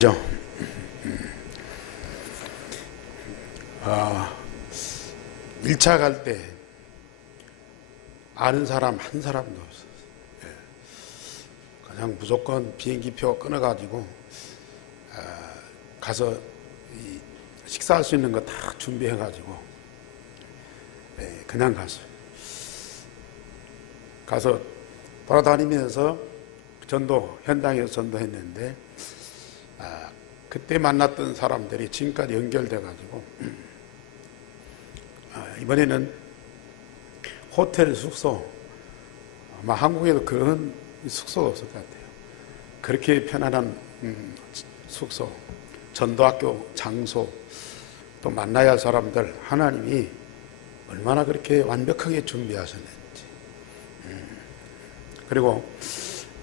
죠. 1차 갈 때 아는 사람 한 사람도 없었어요. 그냥 무조건 비행기표 끊어가지고 가서 식사할 수 있는 거 다 준비해가지고 그냥 갔어요. 가서 돌아다니면서 현장에서 전도했는데 그때 만났던 사람들이 지금까지 연결돼가지고 이번에는 호텔 숙소, 아마 한국에도 그런 숙소가 없을 것 같아요. 그렇게 편안한 숙소, 전도학교 장소, 또 만나야 할 사람들, 하나님이 얼마나 그렇게 완벽하게 준비하셨는지. 그리고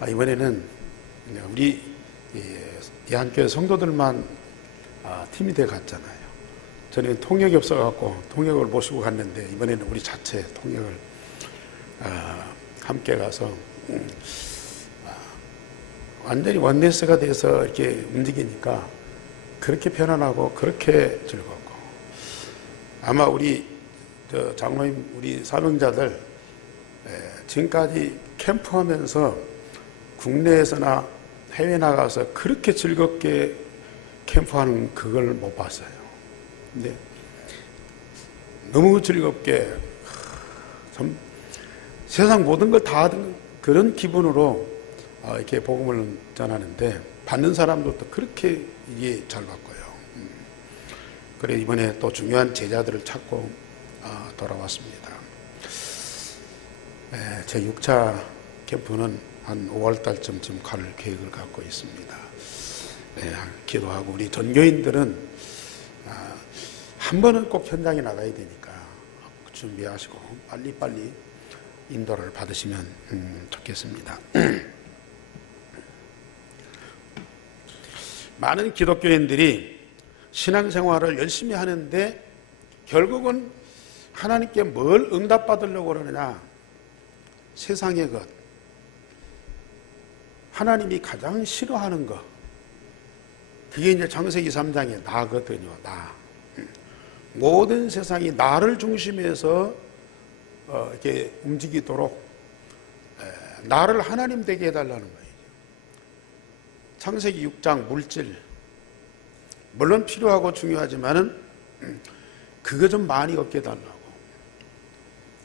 이번에는 우리 예한교회 성도들만 팀이 돼 갔잖아요. 저는 통역이 없어갖고 통역을 모시고 갔는데 이번에는 우리 자체 통역을 함께 가서 완전히 원네스가 돼서 이렇게 움직이니까 그렇게 편안하고 그렇게 즐겁고, 아마 우리 장로님, 우리 사명자들 지금까지 캠프하면서 국내에서나 해외 나가서 그렇게 즐겁게 캠프하는 그걸 못 봤어요. 근데 너무 즐겁게 참 세상 모든 걸 다 얻은 그런 기분으로 이렇게 복음을 전하는데, 받는 사람들도 그렇게 이게 잘 받고요. 그래 이번에 또 중요한 제자들을 찾고 돌아왔습니다. 제 6차 캠프는 한 5월 달쯤 지금 갈 계획을 갖고 있습니다. 기도하고, 우리 전교인들은 한 번은 꼭 현장에 나가야 되니까 준비하시고 빨리빨리 인도를 받으시면 좋겠습니다. 많은 기독교인들이 신앙생활을 열심히 하는데 결국은 하나님께 뭘 응답받으려고 그러느냐? 세상의 것, 하나님이 가장 싫어하는 것, 그게 이제 창세기 3장의 나거든요. 나. 모든 세상이 나를 중심해서 이렇게 움직이도록 나를 하나님 되게 해달라는 거예요. 창세기 6장 물질, 물론 필요하고 중요하지만은 그거 좀 많이 얻게 해달라고.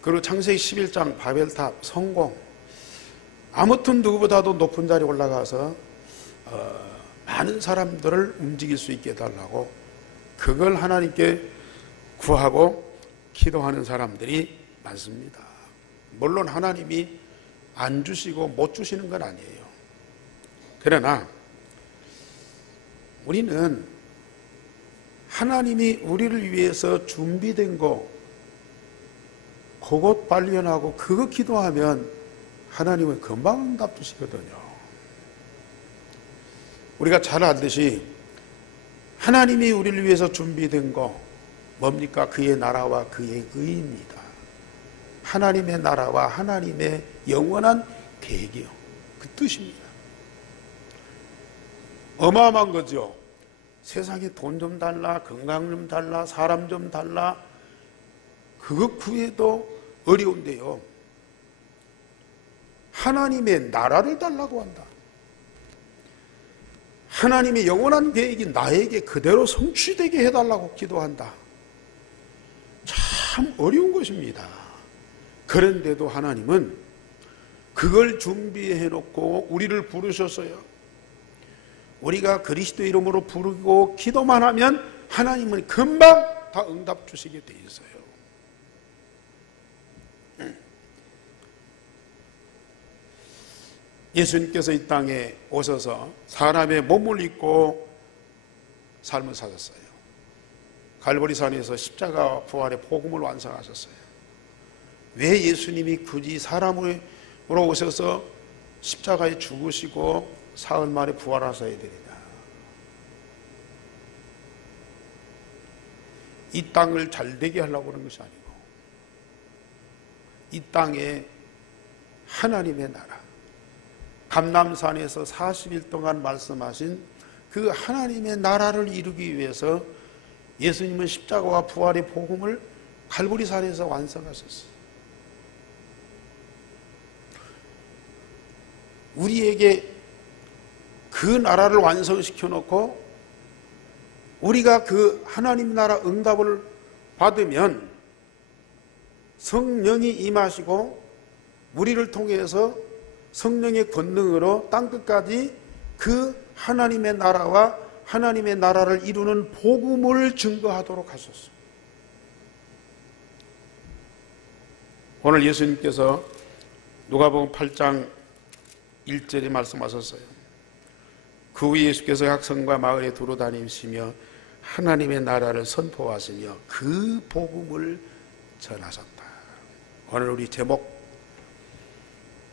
그리고 창세기 11장 바벨탑 성공, 아무튼 누구보다도 높은 자리에 올라가서 많은 사람들을 움직일 수 있게 해달라고, 그걸 하나님께 구하고 기도하는 사람들이 많습니다. 물론 하나님이 안 주시고 못 주시는 건 아니에요. 그러나 우리는 하나님이 우리를 위해서 준비된 거 그것 발견하고 그거 기도하면 하나님은 금방 응답 주시거든요. 우리가 잘 알듯이 하나님이 우리를 위해서 준비된 거 뭡니까? 그의 나라와 그의 의입니다. 하나님의 나라와 하나님의 영원한 계획이요, 그 뜻입니다. 어마어마한 거죠. 세상에 돈 좀 달라, 건강 좀 달라, 사람 좀 달라, 그거 구해도 어려운데요, 하나님의 나라를 달라고 한다. 하나님의 영원한 계획이 나에게 그대로 성취되게 해달라고 기도한다. 참 어려운 것입니다. 그런데도 하나님은 그걸 준비해 놓고 우리를 부르셨어요. 우리가 그리스도 이름으로 부르고 기도만 하면 하나님은 금방 다 응답 주시게 돼 있어요. 예수님께서 이 땅에 오셔서 사람의 몸을 입고 삶을 사셨어요. 갈보리산에서 십자가 부활의 복음을 완성하셨어요. 왜 예수님이 굳이 사람으로 오셔서 십자가에 죽으시고 사흘 만에 부활하셔야 되느냐? 이 땅을 잘되게 하려고 그런 것이 아니고 이 땅에 하나님의 나라, 감람산에서 40일 동안 말씀하신 그 하나님의 나라를 이루기 위해서 예수님은 십자가와 부활의 복음을 갈보리산에서 완성하셨어요. 우리에게 그 나라를 완성시켜 놓고 우리가 그 하나님 나라 응답을 받으면 성령이 임하시고 우리를 통해서 성령의 권능으로 땅끝까지 그 하나님의 나라와 하나님의 나라를 이루는 복음을 증거하도록 하셨습니다. 오늘 예수님께서 누가복음 8장 1절에 말씀하셨어요. 그 후에 예수께서 각 성과 마을에 두루 다니시며 하나님의 나라를 선포하시며 그 복음을 전하셨다. 오늘 우리 제목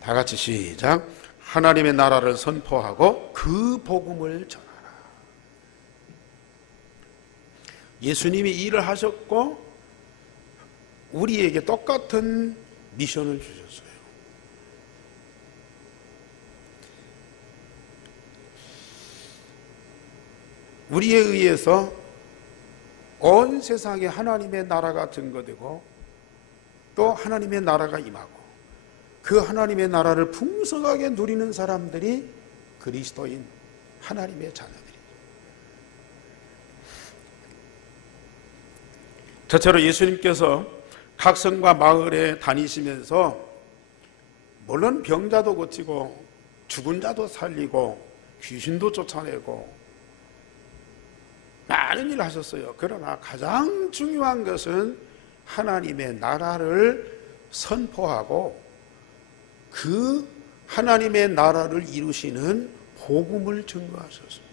다 같이 시작. 하나님의 나라를 선포하고 그 복음을 전하라. 예수님이 일을 하셨고 우리에게 똑같은 미션을 주셨어요. 우리에 의해서 온 세상에 하나님의 나라가 증거되고 또 하나님의 나라가 임하고 그 하나님의 나라를 풍성하게 누리는 사람들이 그리스도인 하나님의 자녀들입니다. 저처럼 예수님께서 각 성과 마을에 다니시면서 물론 병자도 고치고 죽은 자도 살리고 귀신도 쫓아내고 많은 일을 하셨어요. 그러나 가장 중요한 것은 하나님의 나라를 선포하고 그 하나님의 나라를 이루시는 복음을 증거하셨습니다.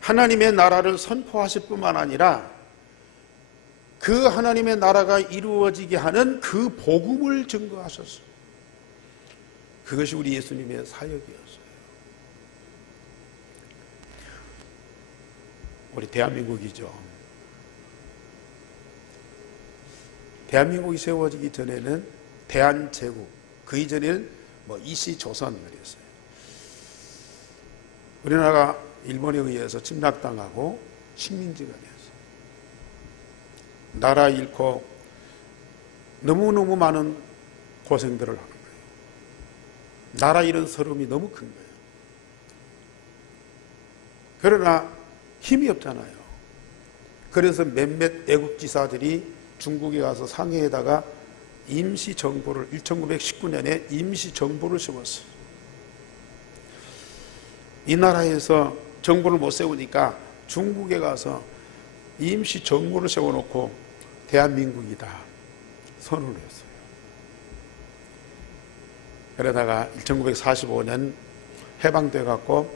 하나님의 나라를 선포하실 뿐만 아니라 그 하나님의 나라가 이루어지게 하는 그 복음을 증거하셨습니다. 그것이 우리 예수님의 사역이었어요. 우리 대한민국이죠. 대한민국이 세워지기 전에는 대한제국, 그 이전에는 이시조선 그랬어요. 우리나라가 일본에 의해서 침략당하고 식민지가 되었어요. 나라 잃고 너무너무 많은 고생들을 하는 거예요. 나라 잃은 서름이 너무 큰 거예요. 그러나 힘이 없잖아요. 그래서 몇몇 애국지사들이 중국에 가서 상해에다가 임시정부를 1919년에 임시정부를 세웠어요. 이 나라에서 정부를 못 세우니까 중국에 가서 임시정부를 세워놓고 대한민국이다 선언을 했어요. 그러다가 1945년 해방돼 갖고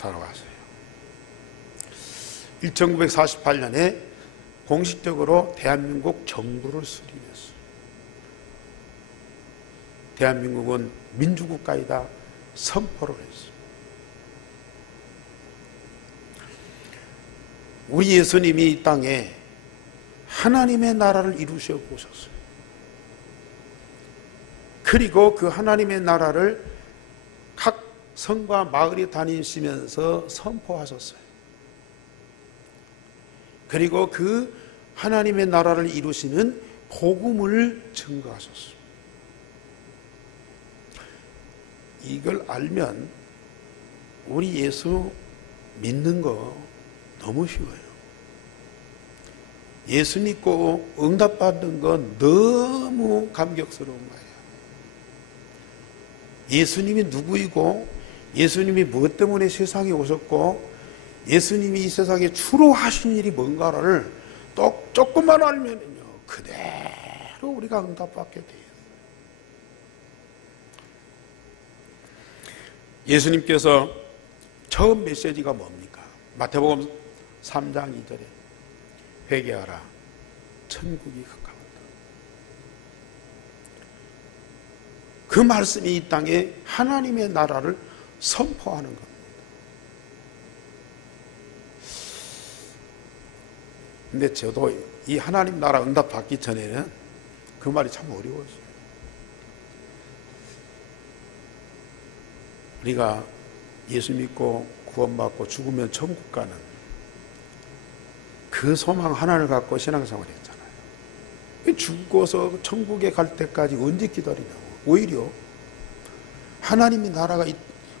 돌아왔어요. 1948년에 공식적으로 대한민국 정부를 수립했어요. 대한민국은 민주국가이다 선포를 했어요. 우리 예수님이 이 땅에 하나님의 나라를 이루셔 보셨어요. 그리고 그 하나님의 나라를 각 성과 마을에 다니시면서 선포하셨어요. 그리고 그 하나님의 나라를 이루시는 복음을 증거하셨어요. 이걸 알면 우리 예수 믿는 거 너무 쉬워요. 예수 믿고 응답받는 건 너무 감격스러운 거예요. 예수님이 누구이고 예수님이 무엇 때문에 세상에 오셨고 예수님이 이 세상에 주로 하신 일이 뭔가를 조금만 알면요 그대로 우리가 응답받게 돼요. 예수님께서 처음 메시지가 뭡니까? 마태복음 3장 2절에 회개하라 천국이 가까웠다. 그 말씀이 이 땅에 하나님의 나라를 선포하는 겁니다. 근데 저도 이 하나님 나라 응답 받기 전에는 그 말이 참 어려웠어요. 우리가 예수 믿고 구원받고 죽으면 천국 가는 그 소망 하나를 갖고 신앙생활 했잖아요. 죽어서 천국에 갈 때까지 언제 기다리냐고. 오히려 하나님의 나라가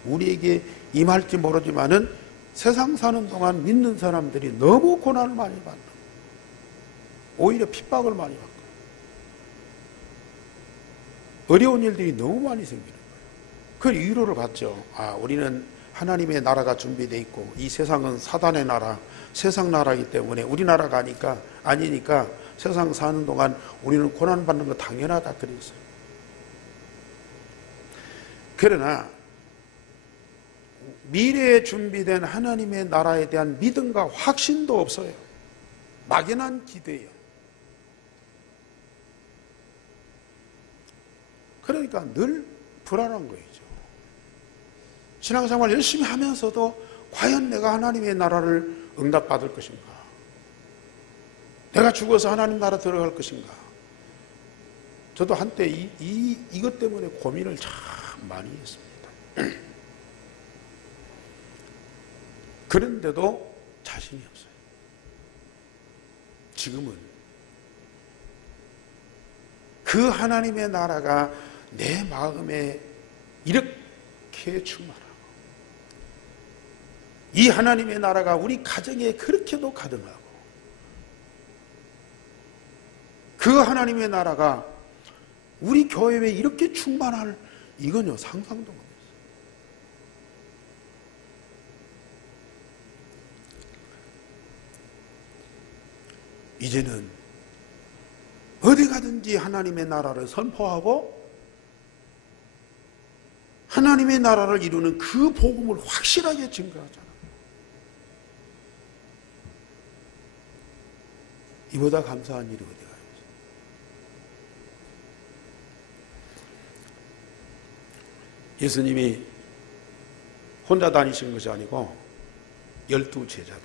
우리에게 임할지 모르지만은 세상 사는 동안 믿는 사람들이 너무 고난을 많이 받는, 오히려 핍박을 많이 받고 어려운 일들이 너무 많이 생기는 거예요. 그 위로를 받죠. 아, 우리는 하나님의 나라가 준비되어 있고 이 세상은 사단의 나라, 세상 나라이기 때문에 우리나라가 아니니까 세상 사는 동안 우리는 고난받는 거 당연하다 그랬어요. 그러나 미래에 준비된 하나님의 나라에 대한 믿음과 확신도 없어요. 막연한 기대예요. 그러니까 늘 불안한 거죠. 신앙생활 열심히 하면서도 과연 내가 하나님의 나라를 응답받을 것인가? 내가 죽어서 하나님 나라 들어갈 것인가? 저도 한때 이것 때문에 고민을 참 많이 했습니다. 그런데도 자신이 없어요. 지금은 그 하나님의 나라가 내 마음에 이렇게 충만하고 이 하나님의 나라가 우리 가정에 그렇게도 가득하고 그 하나님의 나라가 우리 교회에 이렇게 충만할, 이건요 상상도 못했어요. 이제는 어디 가든지 하나님의 나라를 선포하고 하나님의 나라를 이루는 그 복음을 확실하게 증거하잖아요. 이보다 감사한 일이 어디가 있어요? 예수님이 혼자 다니신 것이 아니고 12 제자들,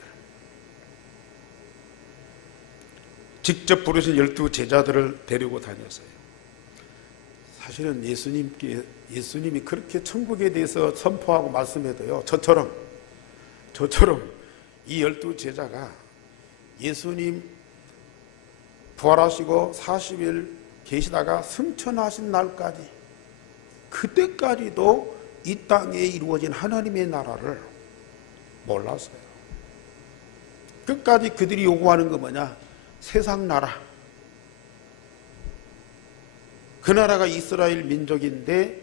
직접 부르신 12 제자들을 데리고 다녔어요. 사실은 예수님이 그렇게 천국에 대해서 선포하고 말씀해도요, 저처럼 이 12 제자가 예수님 부활하시고 40일 계시다가 승천하신 날까지, 그때까지도 이 땅에 이루어진 하나님의 나라를 몰랐어요. 끝까지 그들이 요구하는 거 뭐냐? 세상 나라. 그 나라가 이스라엘 민족인데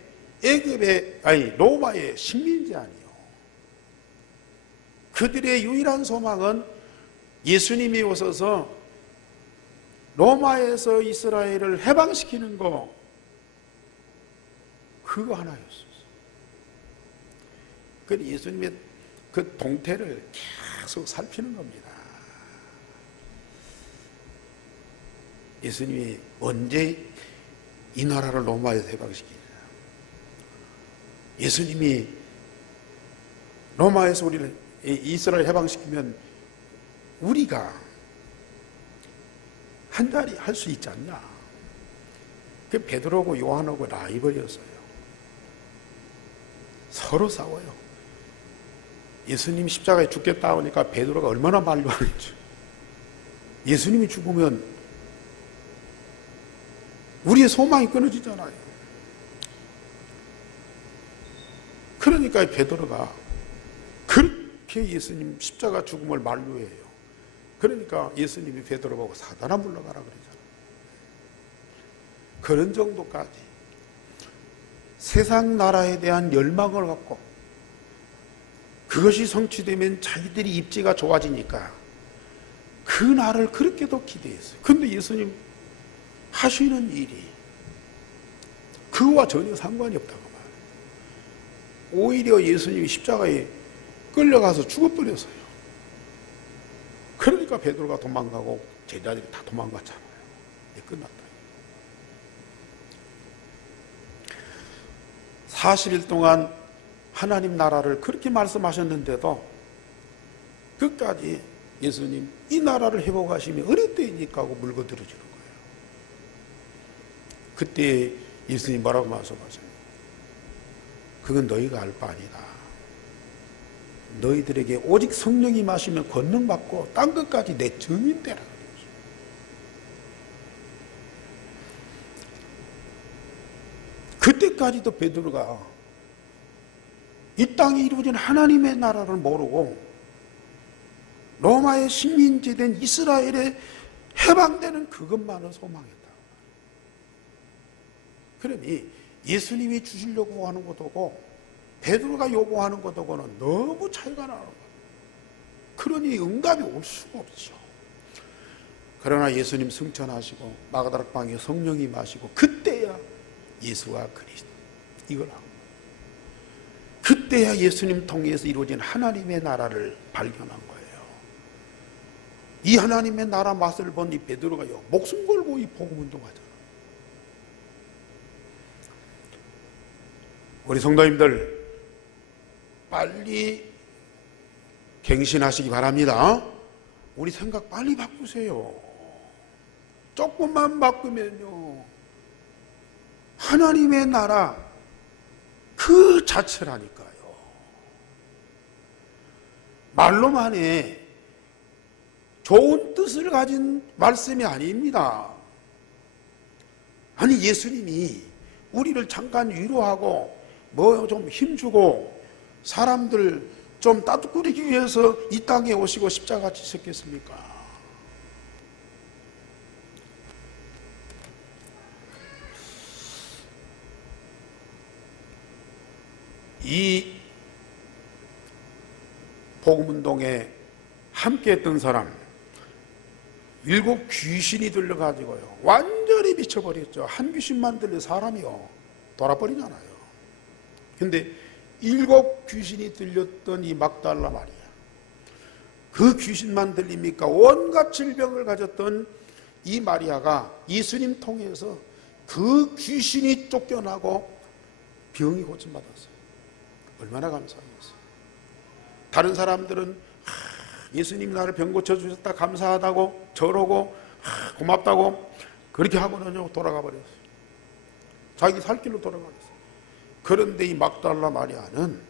로마의 식민지 아니요. 그들의 유일한 소망은 예수님이 오셔서 로마에서 이스라엘을 해방시키는 거, 그거 하나였어요. 그래서 예수님의 그 동태를 계속 살피는 겁니다. 예수님이 언제 이 나라를 로마에서 해방시키냐? 예수님이 로마에서 우리를 이스라엘 해방시키면 우리가 한 자리 할 수 있지 않냐? 그 베드로하고 요한하고 라이벌이었어요. 서로 싸워요. 예수님이 십자가에 죽겠다 하니까 베드로가 얼마나 만류하는지. 예수님이 죽으면 우리의 소망이 끊어지잖아요. 그러니까 베드로가 그렇게 예수님 십자가 죽음을 만류해요. 그러니까 예수님이 베드로 보고 사단아 물러가라 그러잖아요. 그런 정도까지 세상 나라에 대한 열망을 갖고, 그것이 성취되면 자기들이 입지가 좋아지니까 그 날을 그렇게도 기대했어요. 근데 예수님 하시는 일이 그와 전혀 상관이 없다고 말해요. 오히려 예수님이 십자가에 끌려가서 죽어버렸어요. 그러니까 베드로가 도망가고 제자들이 다 도망갔잖아요. 이제 끝났다. 40일 동안 하나님 나라를 그렇게 말씀하셨는데도 끝까지 예수님 이 나라를 회복하시면 어느 때입니까 하고 물거들어지는 거예요. 그때 예수님 뭐라고 말씀하세요? 그건 너희가 알 바 아니다. 너희들에게 오직 성령이 임하시면 권능 받고 땅 끝까지 내 증인 되라. 그때까지도 베드로가 이 땅에 이루어진 하나님의 나라를 모르고 로마의 식민지 된 이스라엘에 해방되는 그것만을 소망했다. 그러니 예수님이 주시려고 하는 것하고 베드로가 요구하는 것하고는 너무 차이가 나는 거예요. 그러니 응답이 올 수가 없죠. 그러나 예수님 승천하시고 마가다락방에 성령이 마시고 그때야 예수와 그리스도 이걸 하고 그때야 예수님 통해서 이루어진 하나님의 나라를 발견한 거예요. 이 하나님의 나라 맛을 본 이 베드로가요 목숨 걸고 이 복음 운동하잖아요. 우리 성도님들 빨리 갱신하시기 바랍니다. 우리 생각 빨리 바꾸세요. 조금만 바꾸면요 하나님의 나라 그 자체라니까요. 말로만 해 좋은 뜻을 가진 말씀이 아닙니다. 아니 예수님이 우리를 잠깐 위로하고 뭐 좀 힘주고 사람들 좀 따뜻거리기 위해서 이 땅에 오시고 십자가 지셨겠습니까? 이 복음운동에 함께했던 사람 7 귀신이 들려가지고요 완전히 미쳐버렸죠. 한 귀신만 들려 사람이요 돌아버리잖아요. 근데 7 귀신이 들렸던 이 막달라 마리아 그 귀신만 들립니까? 온갖 질병을 가졌던 이 마리아가 예수님 통해서 그 귀신이 쫓겨나고 병이 고침받았어요. 얼마나 감사하겠어요. 다른 사람들은 예수님이 나를 병 고쳐주셨다 감사하다고 저러고 고맙다고 그렇게 하고는 돌아가 버렸어요. 자기 살 길로 돌아가겠어요. 그런데 이 막달라 마리아는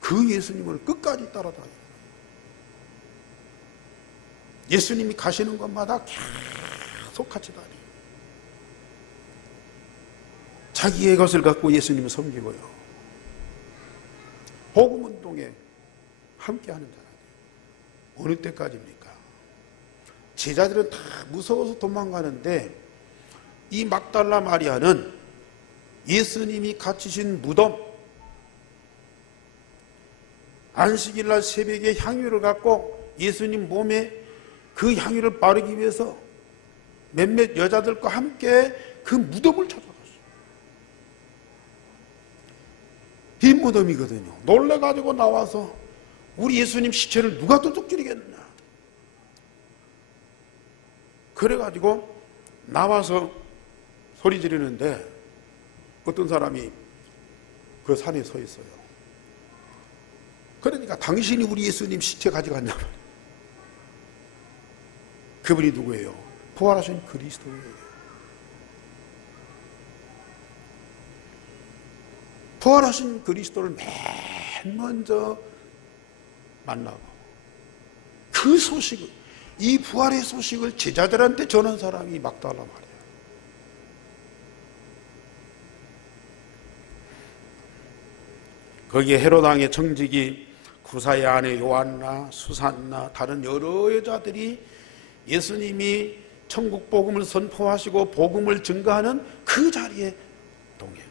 그 예수님을 끝까지 따라다녀요. 예수님이 가시는 곳마다 계속 같이 다녀요. 자기의 것을 갖고 예수님을 섬기고요. 복음운동에 함께하는 자라요. 어느 때까지입니까? 제자들은 다 무서워서 도망가는데 이 막달라 마리아는 예수님이 갇히신 무덤 안식일날 새벽에 향유를 갖고 예수님 몸에 그 향유를 바르기 위해서 몇몇 여자들과 함께 그 무덤을 찾아갔어요. 빈 무덤이거든요. 놀래가지고 나와서 우리 예수님 시체를 누가 도둑질이겠느냐. 그래가지고 나와서 소리 지르는데 어떤 사람이 그 산에 서 있어요. 그러니까 당신이 우리 예수님 시체 가져갔냐 말이에요. 그분이 누구예요? 부활하신 그리스도예요. 부활하신 그리스도를 맨 먼저 만나고 그 소식을 이 부활의 소식을 제자들한테 전한 사람이 막달라 말이에요. 거기에 헤롯 왕의 청직이 구사의 아내 요한나 수산나 다른 여러 여자들이 예수님이 천국 복음을 선포하시고 복음을 증거하는 그 자리에 동행을 해요.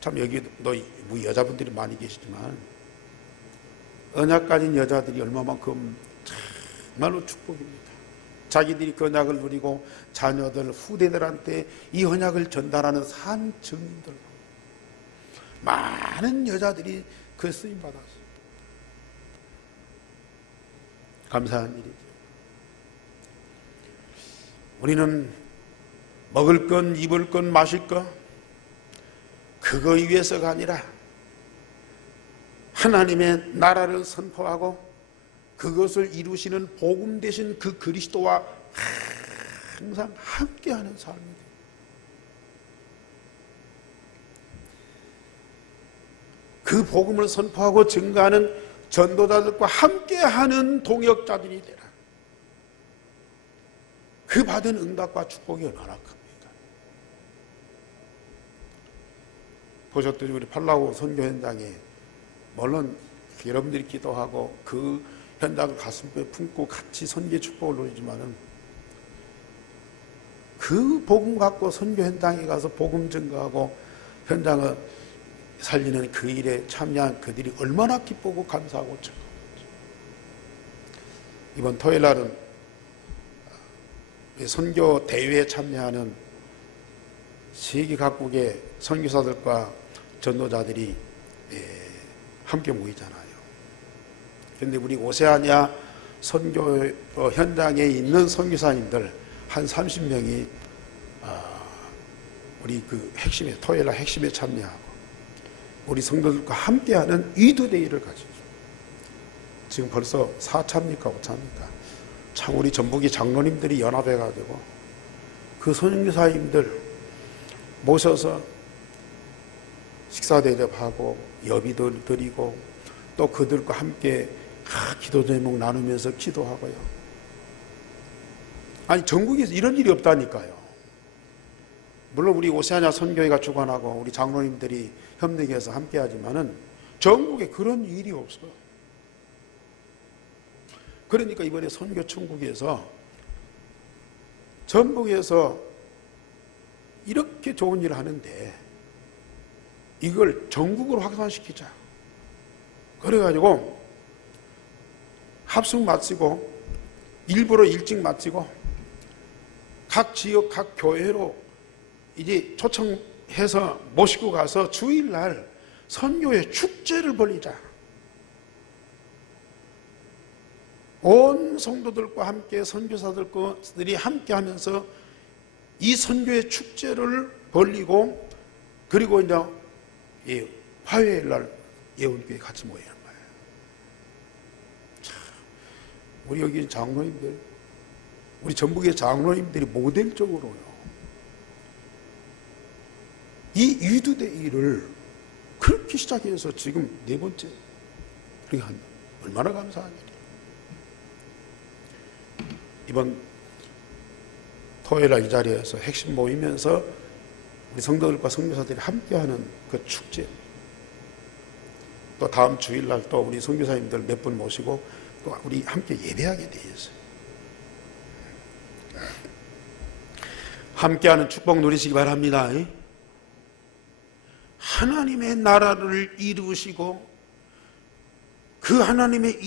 참 여기 여자분들이 많이 계시지만 언약 가진 여자들이 얼마만큼 정말로 축복입니다. 자기들이 그 언약을 누리고 자녀들 후대들한테 이 언약을 전달하는 산 증인들 많은 여자들이 그 쓰임 받았어요. 감사한 일이죠. 우리는 먹을 건 입을 건 마실 것 그거 위해서가 아니라 하나님의 나라를 선포하고 그것을 이루시는 복음 되신 그 그리스도와 항상 함께하는 삶입니다. 그 복음을 선포하고 증거하는 전도자들과 함께하는 동역자들이 되라. 그 받은 응답과 축복이 얼마나 큽니까? 보셨듯이 우리 팔라우 선교 현장에 물론 여러분들이 기도하고 그 현장을 가슴에 품고 같이 선교 축복을 누리지만은 그 복음 갖고 선교 현장에 가서 복음 증거하고 현장을 살리는 그 일에 참여한 그들이 얼마나 기쁘고 감사하고 즐거운지. 이번 토요일 날은 선교 대회에 참여하는 세계 각국의 선교사들과 전도자들이 함께 모이잖아요. 그런데 우리 오세아니아 선교 현장에 있는 선교사님들 한 30명이 우리 그 핵심에 토요일 날 핵심에 참여하고 우리 성도들과 함께하는 위두데이를 가지고 지금 벌써 4차입니까 5차입니까? 참 우리 전북의 장로님들이 연합해가지고 그 선교사님들 모셔서 식사 대접하고 여비도 드리고 또 그들과 함께 기도 제목 나누면서 기도하고요. 아니 전국에서 이런 일이 없다니까요. 물론 우리 오세아니아 선교회가 주관하고 우리 장로님들이 협력해서 함께 하지만은 전국에 그런 일이 없어요. 그러니까 이번에 선교 천국에서 전북에서 이렇게 좋은 일을 하는데 이걸 전국으로 확산시키자. 그래가지고 합숙 마치고 일부러 일찍 마치고 각 지역 각 교회로 이제 초청해서 모시고 가서 주일날 선교회 축제를 벌이자. 온 성도들과 함께 선교사들이 함께 하면서 이 선교회 축제를 벌리고 그리고 이제 화요일 날 예언교회 같이 모이는 거예요. 참, 우리 여기 장로님들, 우리 전북의 장로님들이 모델적으로요. 이 위두데이를 그렇게 시작해서 지금 4번째. 그러니까 얼마나 감사한 일이에요. 이번 토요일 날 이 자리에서 핵심 모이면서 우리 성도들과 선교사들이 함께하는 그 축제. 또 다음 주일날 또 우리 선교사님들 몇 분 모시고 또 우리 함께 예배하게 되어 있어요. 함께하는 축복 누리시기 바랍니다. 하나님의 나라를 이루시고 그 하나님의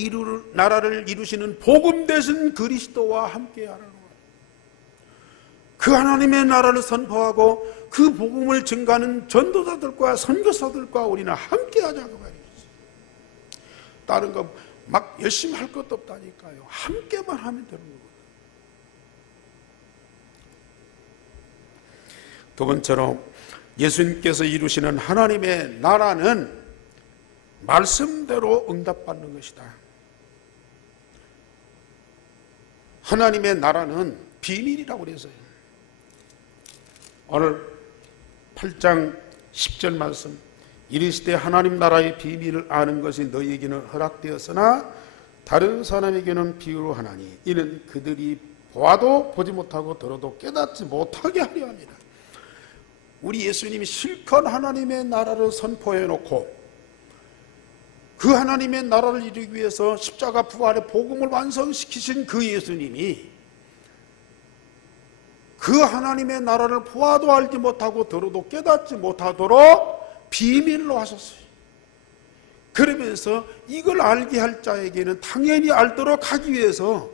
나라를 이루시는 복음 되신 그리스도와 함께하는 거예요. 그 하나님의 나라를 선포하고 그 복음을 증가하는 전도자들과 선교사들과 우리는 함께하자고 말이죠. 다른 거 막 열심히 할 것도 없다니까요. 함께만 하면 되는 거예요. 두 번째로 예수님께서 이루시는 하나님의 나라는 말씀대로 응답받는 것이다. 하나님의 나라는 비밀이라고 그래서요. 오늘 8장 10절 말씀, 이르시되 하나님 나라의 비밀을 아는 것이 너희에게는 허락되었으나 다른 사람에게는 비유로 하나니 이는 그들이 보아도 보지 못하고 들어도 깨닫지 못하게 하려 합니다. 우리 예수님이 실컷 하나님의 나라를 선포해 놓고 그 하나님의 나라를 이루기 위해서 십자가 부활의 복음을 완성시키신 그 예수님이 그 하나님의 나라를 보아도 알지 못하고 들어도 깨닫지 못하도록 비밀로 하셨어요. 그러면서 이걸 알게 할 자에게는 당연히 알도록 하기 위해서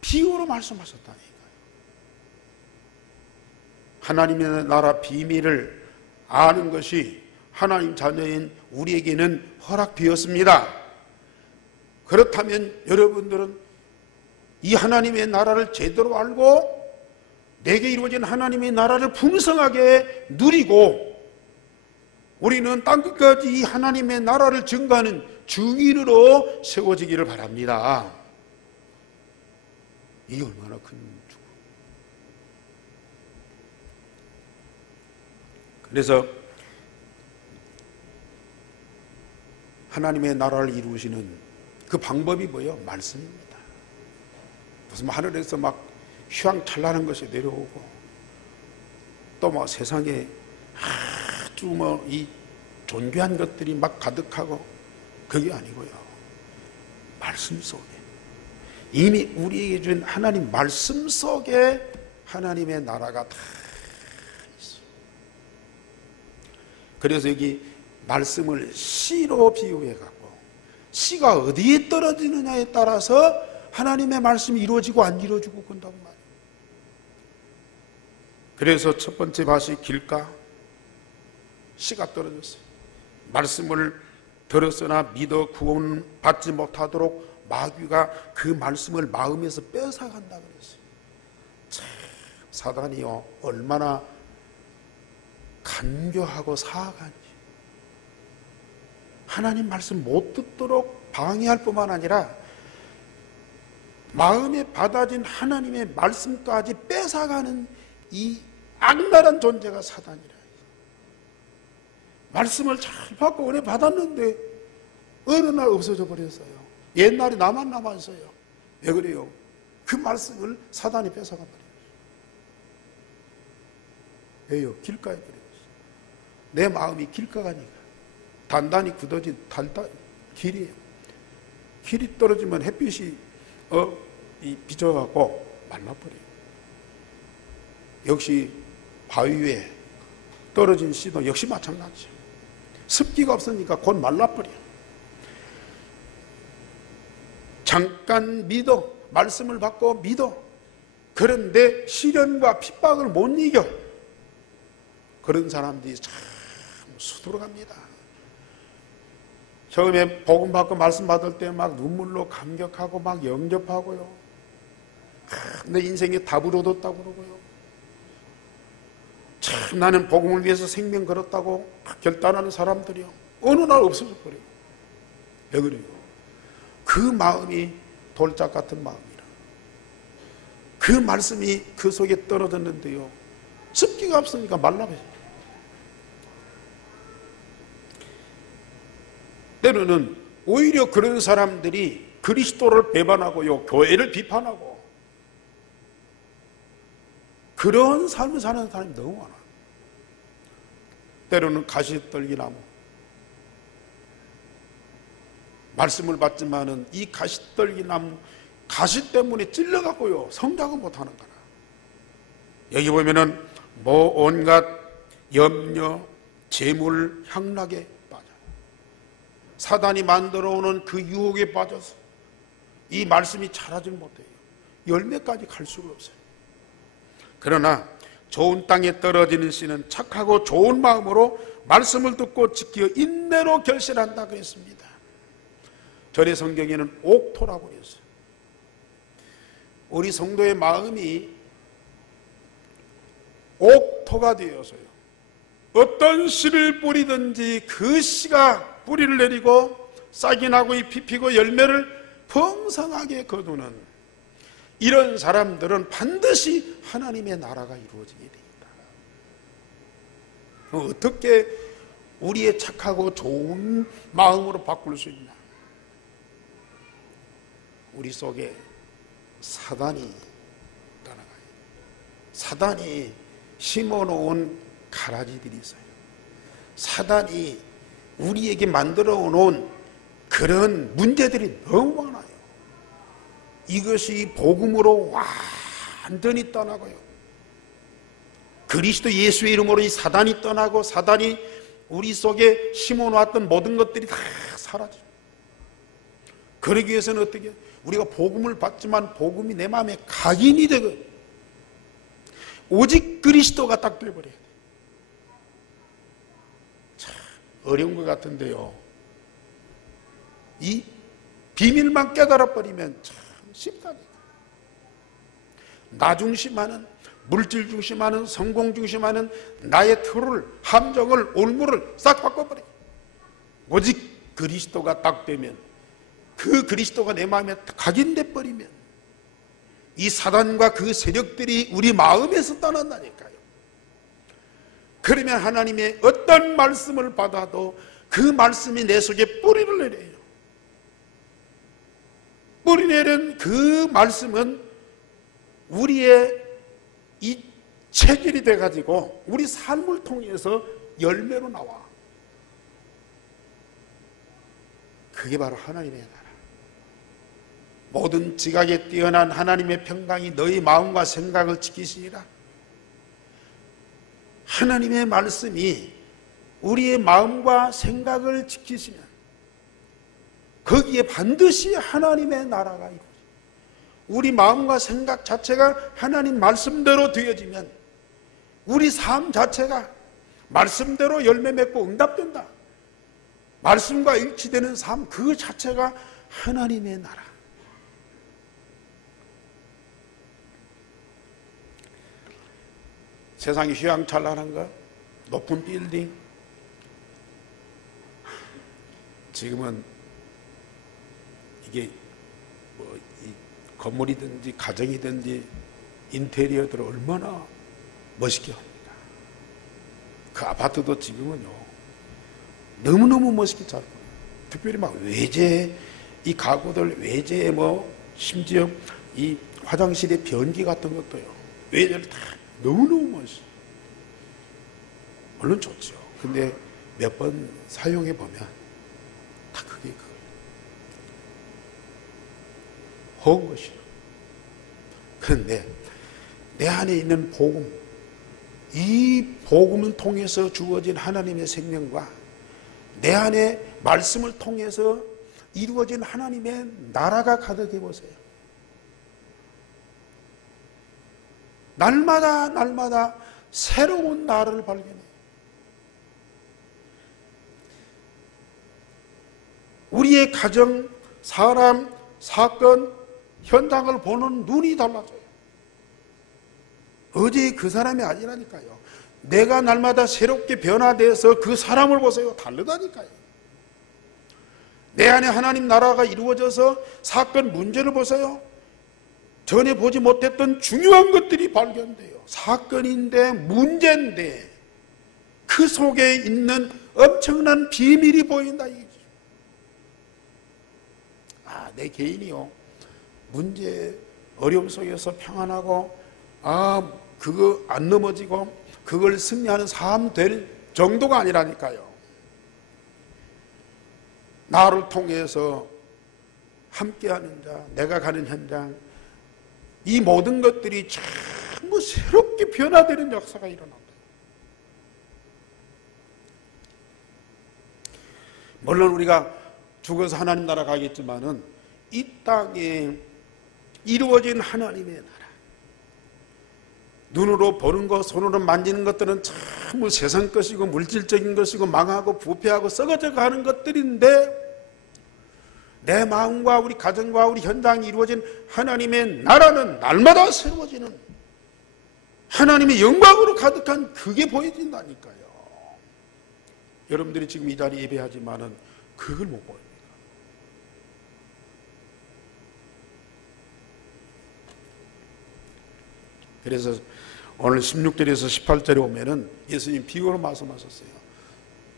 비유로 말씀하셨다니까요. 하나님의 나라 비밀을 아는 것이 하나님 자녀인 우리에게는 허락되었습니다. 그렇다면 여러분들은 이 하나님의 나라를 제대로 알고 내게 이루어진 하나님의 나라를 풍성하게 누리고 우리는 땅끝까지 이 하나님의 나라를 증거하는 증인으로 세워지기를 바랍니다. 이게 얼마나 큰 축복. 그래서 하나님의 나라를 이루시는 그 방법이 뭐예요? 말씀입니다. 무슨 하늘에서 막 휘황찬란한 것이 내려오고 또 뭐 세상에 아주 뭐 이 존귀한 것들이 막 가득하고 그게 아니고요. 말씀 속에 이미 우리에게 준 하나님 말씀 속에 하나님의 나라가 다 있어요. 그래서 여기 말씀을 씨로 비유해 갖고 씨가 어디에 떨어지느냐에 따라서 하나님의 말씀이 이루어지고 안 이루어지고 그런다고 말이에요. 그래서 첫 번째 밭이 길가, 씨가 떨어졌어요. 말씀을 들었으나 믿어 구원받지 못하도록 마귀가 그 말씀을 마음에서 뺏어간다 그랬어요. 참 사단이요 얼마나 간교하고 사악한지. 하나님 말씀 못 듣도록 방해할 뿐만 아니라 마음에 받아진 하나님의 말씀까지 뺏어가는 이 악랄한 존재가 사단이라. 말씀을 잘 받고 은혜 받았는데 어느 날 없어져 버렸어요. 옛날에 나만 남았어요. 왜 그래요? 그 말씀을 사단이 뺏어가 버려요. 왜요? 길가에 버렸어요. 내 마음이 길가가니까 단단히 굳어진 길이에요. 길이 떨어지면 햇빛이 빚어갖고 말라버려요. 역시 바위 위에 떨어진 씨도 역시 마찬가지죠. 습기가 없으니까 곧 말라버려요. 잠깐 믿어, 말씀을 받고 믿어. 그런데 시련과 핍박을 못 이겨. 그런 사람들이 참 수두룩합니다. 처음에 복음 받고 말씀 받을 때 막 눈물로 감격하고 막 영접하고요. 내 인생에 답을 얻었다고 그러고요. 참 나는 복음을 위해서 생명 걸었다고 결단하는 사람들이요. 어느 날 없어져 버려요. 왜 그래요? 그 마음이 돌짝 같은 마음이라. 그 말씀이 그 속에 떨어졌는데요. 습기가 없으니까 말라버려요. 때로는 오히려 그런 사람들이 그리스도를 배반하고요, 교회를 비판하고 그런 삶을 사는 사람이 너무 많아요. 때로는 가시떨기나무, 말씀을 받지만은 이 가시떨기나무 가시 때문에 찔러갖고요 성장은 못하는 거라. 여기 보면은 뭐 온갖 염려, 재물, 향락에 빠져 사단이 만들어 오는 그 유혹에 빠져서 이 말씀이 자라질 못해요. 열매까지 갈 수가 없어요. 그러나 좋은 땅에 떨어지는 씨는 착하고 좋은 마음으로 말씀을 듣고 지켜 인내로 결실한다고 했습니다. 전에 성경에는 옥토라고 했어요. 우리 성도의 마음이 옥토가 되어서요, 어떤 씨를 뿌리든지 그 씨가 뿌리를 내리고 싹이 나고 잎이 피고 열매를 풍성하게 거두는 이런 사람들은 반드시 하나님의 나라가 이루어지게 됩니다. 어떻게 우리의 착하고 좋은 마음으로 바꿀 수 있나? 우리 속에 사단이 떠나가요. 사단이 심어놓은 가라지들이 있어요. 사단이 우리에게 만들어 놓은 그런 문제들이 너무 많아요. 이것이 복음으로 완전히 떠나고요, 그리스도 예수의 이름으로 이 사단이 떠나고 사단이 우리 속에 심어놓았던 모든 것들이 다 사라져요. 그러기 위해서는 어떻게? 우리가 복음을 받지만 복음이 내 마음에 각인이 되고 오직 그리스도가 딱 되어버려야 돼요. 참 어려운 것 같은데요, 이 비밀만 깨달아버리면 참 쉽다니까. 나 중심하는, 물질 중심하는, 성공 중심하는 나의 틀을, 함정을, 올무를 싹 바꿔버려요. 오직 그리스도가 딱 되면, 그 그리스도가 내 마음에 각인돼 버리면 이 사단과 그 세력들이 우리 마음에서 떠난다니까요. 그러면 하나님의 어떤 말씀을 받아도 그 말씀이 내 속에 뿌리를 내려요. 뿌리 내린 그 말씀은 우리의 이 체질이 돼가지고 우리 삶을 통해서 열매로 나와. 그게 바로 하나님의 나라. 모든 지각에 뛰어난 하나님의 평강이 너희 마음과 생각을 지키시니라. 하나님의 말씀이 우리의 마음과 생각을 지키시면 거기에 반드시 하나님의 나라가 이루어져요. 우리 마음과 생각 자체가 하나님 말씀대로 되어지면 우리 삶 자체가 말씀대로 열매 맺고 응답된다. 말씀과 일치되는 삶 그 자체가 하나님의 나라. 세상이 휘황찬란한 거, 높은 빌딩, 지금은 이게 뭐 이 건물이든지 가정이든지 인테리어들을 얼마나 멋있게 합니다. 그 아파트도 지금은요 너무너무 멋있게 잘 보여요. 특별히 막 외제 이 가구들 외제에 뭐 심지어 이 화장실의 변기 같은 것도요 외제를 다 너무너무 멋있어요. 물론 좋죠. 근데 몇 번 사용해 보면 다 그게 그거예요. 허운 것이요. 그런데 내 안에 있는 복음, 이 복음을 통해서 주어진 하나님의 생명과 내 안에 말씀을 통해서 이루어진 하나님의 나라가 가득해 보세요. 날마다 날마다 새로운 나라를 발견해요. 우리의 가정, 사람, 사건, 현장을 보는 눈이 달라져요. 어제 그 사람이 아니라니까요. 내가 날마다 새롭게 변화돼서 그 사람을 보세요. 다르다니까요. 내 안에 하나님 나라가 이루어져서 사건 문제를 보세요. 전에 보지 못했던 중요한 것들이 발견돼요. 사건인데 문제인데 그 속에 있는 엄청난 비밀이 보인다 이거죠. 내 개인이요 문제 어려움 속에서 평안하고 그거 안 넘어지고 그걸 승리하는 삶 될 정도가 아니라니까요. 나를 통해서 함께하는 자, 내가 가는 현장, 이 모든 것들이 전부 새롭게 변화되는 역사가 일어난다. 물론 우리가 죽어서 하나님 나라 가겠지만은 이 땅에 이루어진 하나님의 나라, 눈으로 보는 것, 손으로 만지는 것들은 전부 세상 것이고 물질적인 것이고 망하고 부패하고 썩어져 가는 것들인데 내 마음과 우리 가정과 우리 현장이 이루어진 하나님의 나라는 날마다 새로워지는 하나님의 영광으로 가득한 그게 보여진다니까요. 여러분들이 지금 이 자리에 예배하지만은 그걸 못 보여요. 그래서 오늘 16절에서 18절에 오면은 예수님 비유로 말씀하셨어요.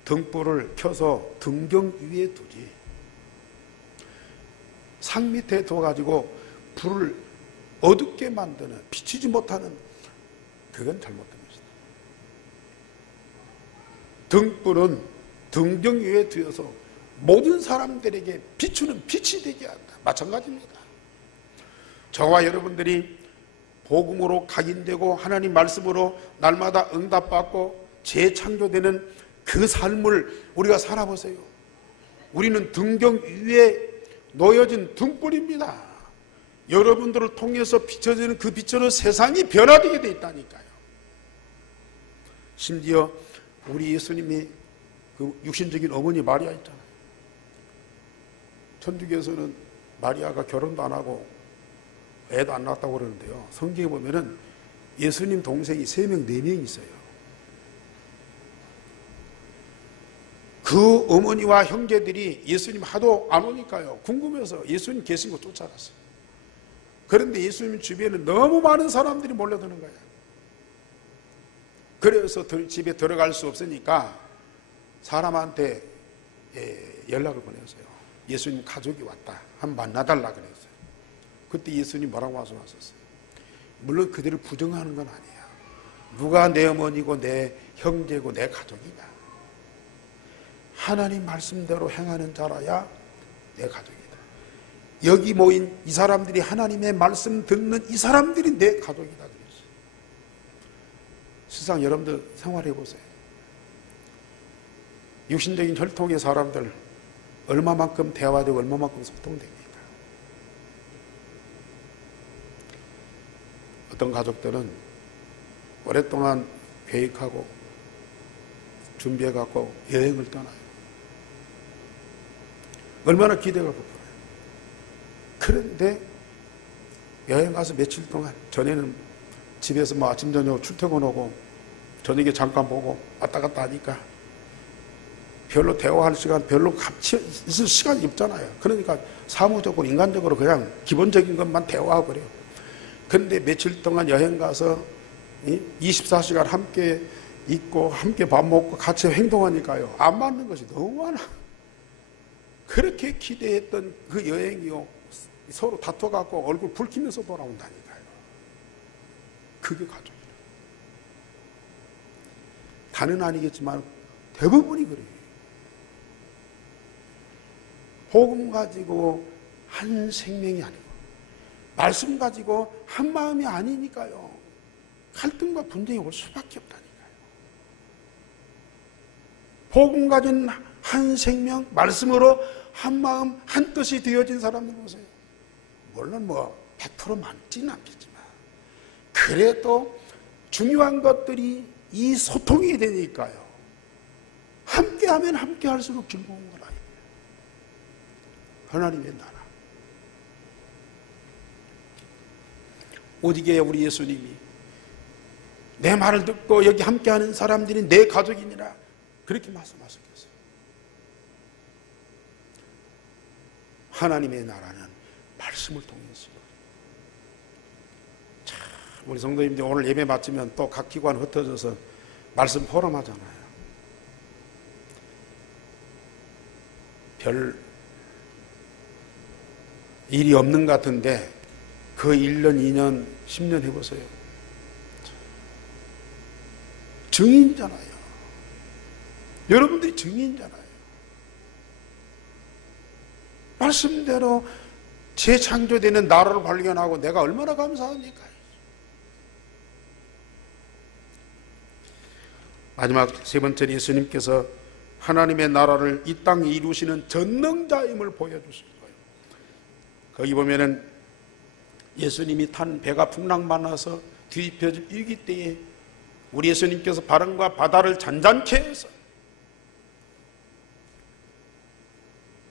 등불을 켜서 등경 위에 두지. 상 밑에 둬가지고 불을 어둡게 만드는, 비치지 못하는, 그건 잘못된 것이다. 등불은 등경 위에 두어서 모든 사람들에게 비추는 빛이 되게 한다. 마찬가지입니다. 저와 여러분들이 복음으로 각인되고 하나님 말씀으로 날마다 응답받고 재창조되는 그 삶을 우리가 살아보세요. 우리는 등경 위에 놓여진 등불입니다. 여러분들을 통해서 비춰지는 그 빛으로 세상이 변화되게 돼 있다니까요. 심지어 우리 예수님이 그 육신적인 어머니 마리아 있잖아요. 천주교에서는 마리아가 결혼도 안 하고 애도 안 낳았다고 그러는데요. 성경에 보면은 예수님 동생이 3명, 4명 있어요. 그 어머니와 형제들이 예수님 하도 안 오니까요. 궁금해서 예수님 계신 곳 쫓아갔어요. 그런데 예수님 주변에 너무 많은 사람들이 몰려드는 거예요. 그래서 집에 들어갈 수 없으니까 사람한테 연락을 보냈어요. 예수님 가족이 왔다. 한번 만나달라 그랬어요. 그때 예수님 뭐라고 말씀하셨어요? 물론 그들을 부정하는 건 아니야. 누가 내 어머니고 내 형제고 내 가족이냐? 하나님 말씀대로 행하는 자라야 내 가족이다. 여기 모인 이 사람들이 하나님의 말씀 듣는 이 사람들이 내 가족이다 그랬어요. 세상 여러분들 생활해 보세요. 육신적인 혈통의 사람들 얼마만큼 대화되고 얼마만큼 소통됩니까? 어떤 가족들은 오랫동안 계획하고 준비해갖고 여행을 떠나요. 얼마나 기대가 부풀어요. 그런데 여행 가서 며칠 동안 전에는 집에서 뭐 아침 저녁 출퇴근하고 저녁에 잠깐 보고 왔다 갔다 하니까 별로 대화할 시간, 별로 같이 있을 시간이 없잖아요. 그러니까 사무적으로 인간적으로 그냥 기본적인 것만 대화하고 그래요. 그런데 며칠 동안 여행 가서 24시간 함께 있고 함께 밥 먹고 같이 행동하니까요, 안 맞는 것이 너무 많아. 그렇게 기대했던 그 여행이요, 서로 다퉈갖고 얼굴 붉히면서 돌아온다니까요. 그게 가족이에요. 다는 아니겠지만 대부분이 그래요. 복음 가지고 한 생명이 아니고 말씀 가지고 한 마음이 아니니까요, 갈등과 분쟁이 올 수밖에 없다니까요. 복음 가진 한 생명, 말씀으로 한 마음 한 뜻이 되어진 사람들 보세요. 물론 뭐 100% 맞지는 않겠지만 그래도 중요한 것들이 이 소통이 되니까요, 함께하면 함께할수록 즐거운 거라. 하나님의 나라. 어디게 우리 예수님이 내 말을 듣고 여기 함께하는 사람들이 내 가족이니라 그렇게 말씀하셨겠어요. 하나님의 나라는 말씀을 통해서. 참, 우리 성도님들 오늘 예배 마치면 또 각 기관 흩어져서 말씀 포럼하잖아요. 별 일이 없는 것 같은데 그 1년, 2년, 10년 해보세요. 증인이잖아요. 여러분들이 증인이잖아요. 말씀대로 재창조되는 나라를 발견하고 내가 얼마나 감사합니까? 마지막 세 번째, 예수님께서 하나님의 나라를 이 땅에 이루시는 전능자임을 보여주실 거예요. 거기 보면은 예수님이 탄 배가 풍랑만나서 뒤집혀질 위기 때에 우리 예수님께서 바람과 바다를 잔잔케 해서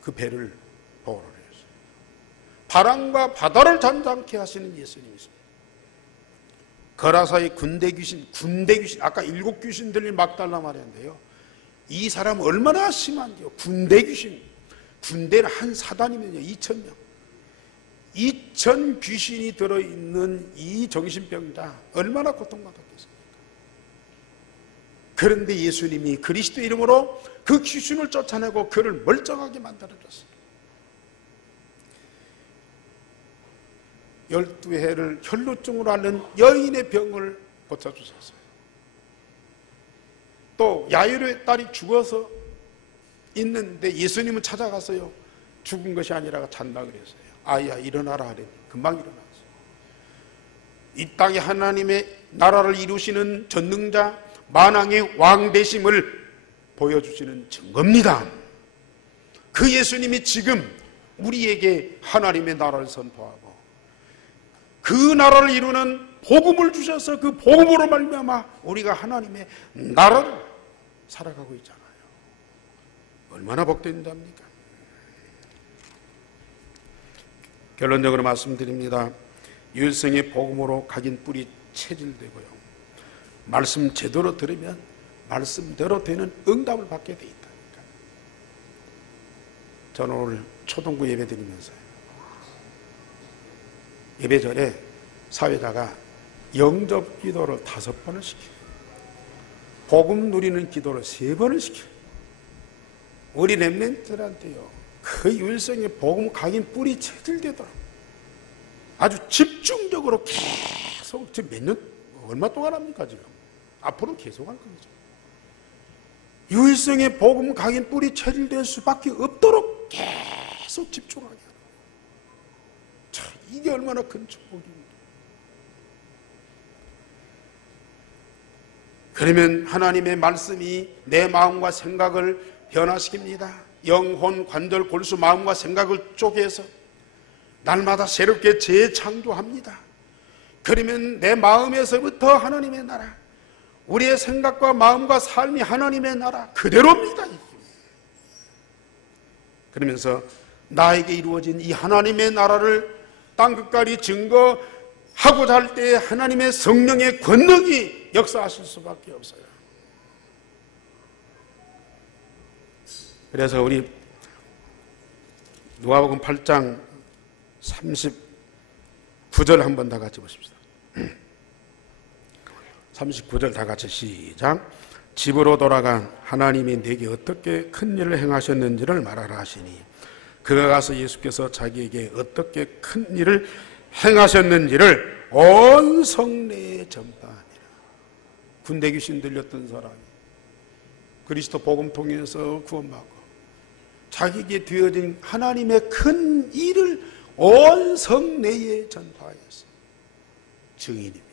그 배를 보호를 했어요. 바람과 바다를 잔잔케 하시는 예수님이십니다. 거라사의 군대 귀신, 아까 7 귀신 들린 막달라 말했는데요, 이 사람은 얼마나 심한지요. 군대 귀신, 군대는 한 사단이면요 2,000명, 2,000 귀신이 들어있는 이 정신병자 얼마나 고통받았겠습니까? 그런데 예수님이 그리스도 이름으로 그 귀신을 쫓아내고 그를 멀쩡하게 만들어줬어요. 12해를 혈루증으로 앓는 여인의 병을 고쳐주셨어요. 또 야이로의 딸이 죽어서 있는데 예수님은 찾아가서요, 죽은 것이 아니라 잔다 그랬어요. 아이야 일어나라 하래. 금방 일어났어요. 이 땅에 하나님의 나라를 이루시는 전능자, 만왕의 왕 되심을 보여주시는 증거입니다. 그 예수님이 지금 우리에게 하나님의 나라를 선포하고 그 나라를 이루는 복음을 주셔서 그 복음으로 말미암아 우리가 하나님의 나라를 살아가고 있잖아요. 얼마나 복된 자입니까? 결론적으로 말씀드립니다. 유일성의 복음으로 각인 뿌리 체질되고요, 말씀 제대로 들으면 말씀대로 되는 응답을 받게 돼 있다니까. 저는 오늘 초등부 예배 드리면서요, 예배 전에 사회자가 영접 기도를 5번을 시켜요. 복음 누리는 기도를 3번을 시켜요. 우리 렘넌트들한테요, 그 유일성의 복음 각인 뿌리 체질되도록 아주 집중적으로 계속, 지금 몇 년, 얼마 동안 합니까 지금? 앞으로 계속 할 거죠. 유일성의 복음 각인 뿌리 체질될 수밖에 없도록 계속 집중하게 하는 거예요. 참, 이게 얼마나 큰 축복입니다. 그러면 하나님의 말씀이 내 마음과 생각을 변화시킵니다. 영혼, 관절, 골수, 마음과 생각을 쪼개서 날마다 새롭게 재창조합니다. 그러면 내 마음에서부터 하나님의 나라, 우리의 생각과 마음과 삶이 하나님의 나라 그대로입니다. 그러면서 나에게 이루어진 이 하나님의 나라를 땅끝까지 증거하고자 할 때 하나님의 성령의 권능이 역사하실 수밖에 없어요. 그래서 우리 누가복음 8장 39절 한번 다 같이 보십시다. 39절 다 같이 시작. 집으로 돌아간 하나님이 내게 어떻게 큰 일을 행하셨는지를 말하라 하시니 그가 가서 예수께서 자기에게 어떻게 큰 일을 행하셨는지를 온 성내에 전파하니라. 군대 귀신 들렸던 사람이 그리스도 복음 통해서 구원받고 자기에게 되어진 하나님의 큰 일을 온 성내에 전파하였어요. 증인입니다.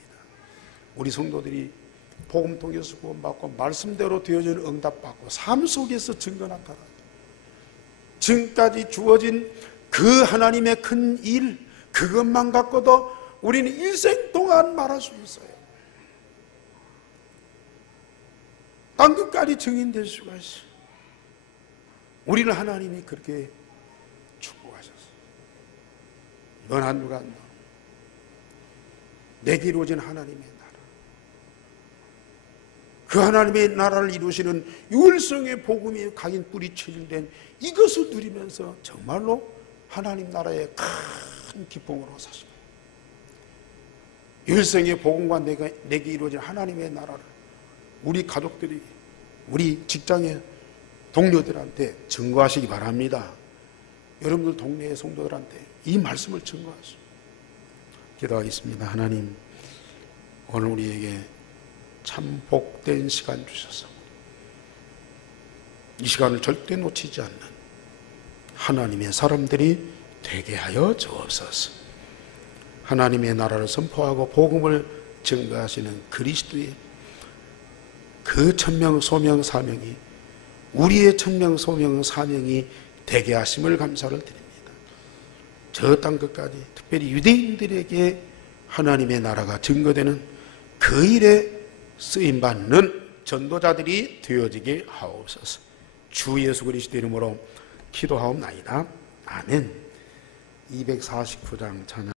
우리 성도들이 복음 통해서 구원받고 말씀대로 되어진 응답받고 삶 속에서 증거 나타나요. 지금까지 주어진 그 하나님의 큰 일, 그것만 갖고도 우리는 일생 동안 말할 수 있어요. 땅끝까지 증인될 수가 있어요. 우리는 하나님이 그렇게 축복하셨어요. 이번 한 주간도 내게 이루어진 하나님의 나라, 그 하나님의 나라를 이루시는 유일성의 복음이 각인 뿌리 체질된 이것을 누리면서 정말로 하나님 나라의 큰 기쁨으로 사십니다. 유일성의 복음과 내게 이루어진 하나님의 나라를 우리 가족들이, 우리 직장의 동료들한테 증거하시기 바랍니다. 여러분들 동네의 성도들한테 이 말씀을 증거하시오. 기도하겠습니다. 하나님, 오늘 우리에게 참 복된 시간 주셔서 이 시간을 절대 놓치지 않는 하나님의 사람들이 되게 하여 주옵소서. 하나님의 나라를 선포하고 복음을 증거하시는 그리스도의 그 천명 소명 사명이 우리의 천명 소명 사명이 되게 하심을 감사를 드립니다. 저 땅끝까지 특별히 유대인들에게 하나님의 나라가 증거되는 그 일에 쓰임받는 전도자들이 되어지게 하옵소서. 주 예수 그리스도 이름으로 기도하옵나이다. 아멘. 249장 찬양.